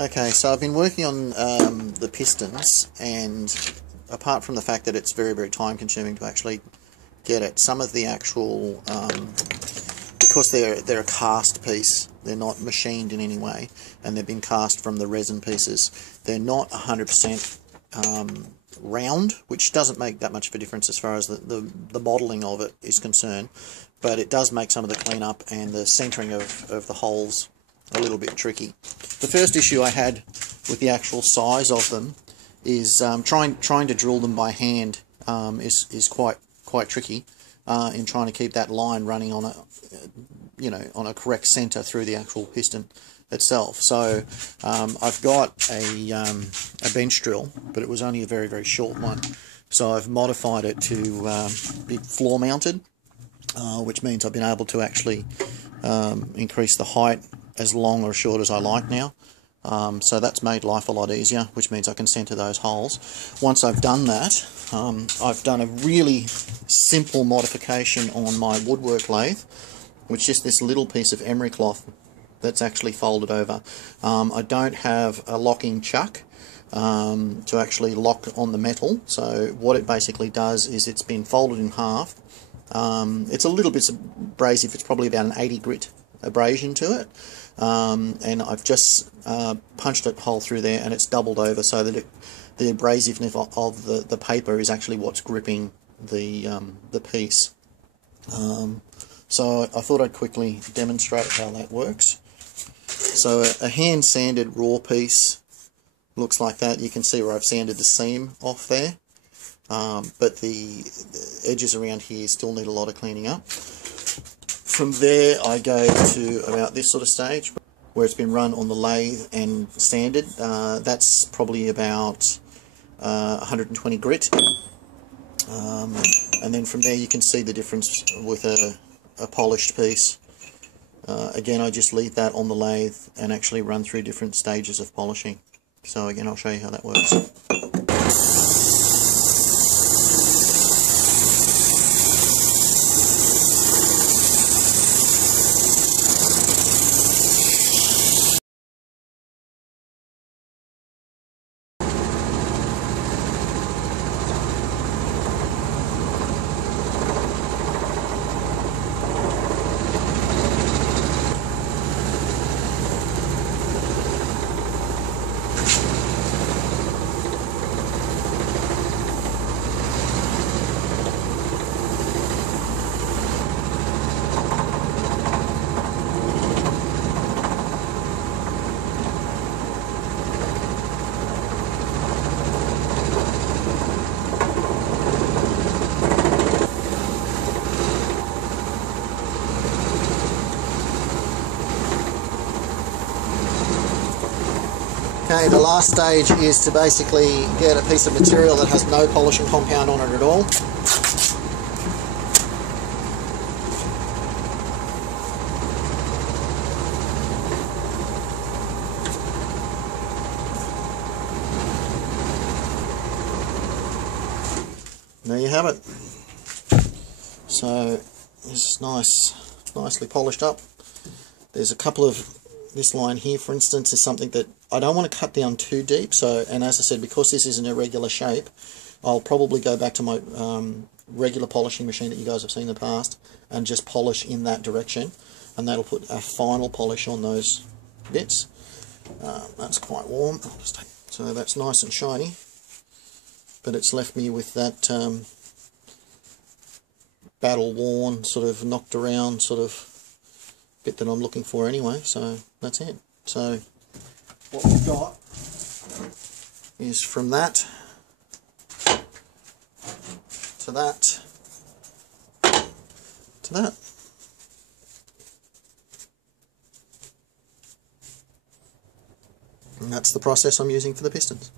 Okay, so I've been working on the pistons, and apart from the fact that it's very, very time consuming to actually get it, some of the actual, because they're a cast piece, they're not machined in any way, and they've been cast from the resin pieces, they're not 100% round, which doesn't make that much of a difference as far as the modelling of it is concerned, but it does make some of the cleanup and the centering of the holes a little bit tricky. The first issue I had with the actual size of them is trying to drill them by hand is quite tricky in trying to keep that line running on a correct center through the actual piston itself. So I've got a bench drill, but it was only a very, very short one. So I've modified it to be floor mounted, which means I've been able to actually increase the height as long or short as I like now. So that's made life a lot easier, which means I can center those holes. Once I've done that, I've done a really simple modification on my woodwork lathe, which is just this little piece of emery cloth that's actually folded over. I don't have a locking chuck to actually lock on the metal, so what it basically does is it's been folded in half. It's a little bit abrasive, it's probably about an 80 grit abrasion to it, and I've just punched a hole through there, and it's doubled over so that the abrasiveness of the paper is actually what's gripping the piece. So I thought I'd quickly demonstrate how that works. So a hand sanded raw piece looks like that. You can see where I've sanded the seam off there, but the edges around here still need a lot of cleaning up. From there I go to about this sort of stage where it's been run on the lathe and sanded. That's probably about 120 grit, and then from there you can see the difference with a polished piece. Again, I just leave that on the lathe and actually run through different stages of polishing. So again, I'll show you how that works. Okay, the last stage is to basically get a piece of material that has no polishing compound on it at all. There you have it. So this is nicely polished up. There's a couple of, this line here for instance is something that I don't want to cut down too deep, so, and as I said, because this is an irregular shape, I'll probably go back to my regular polishing machine that you guys have seen in the past and just polish in that direction, and that'll put a final polish on those bits. That's quite warm, so that's nice and shiny, but it's left me with that battle-worn, sort of knocked around sort of bit that I'm looking for anyway, so that's it. So what we've got is from that to that to that. And that's the process I'm using for the pistons.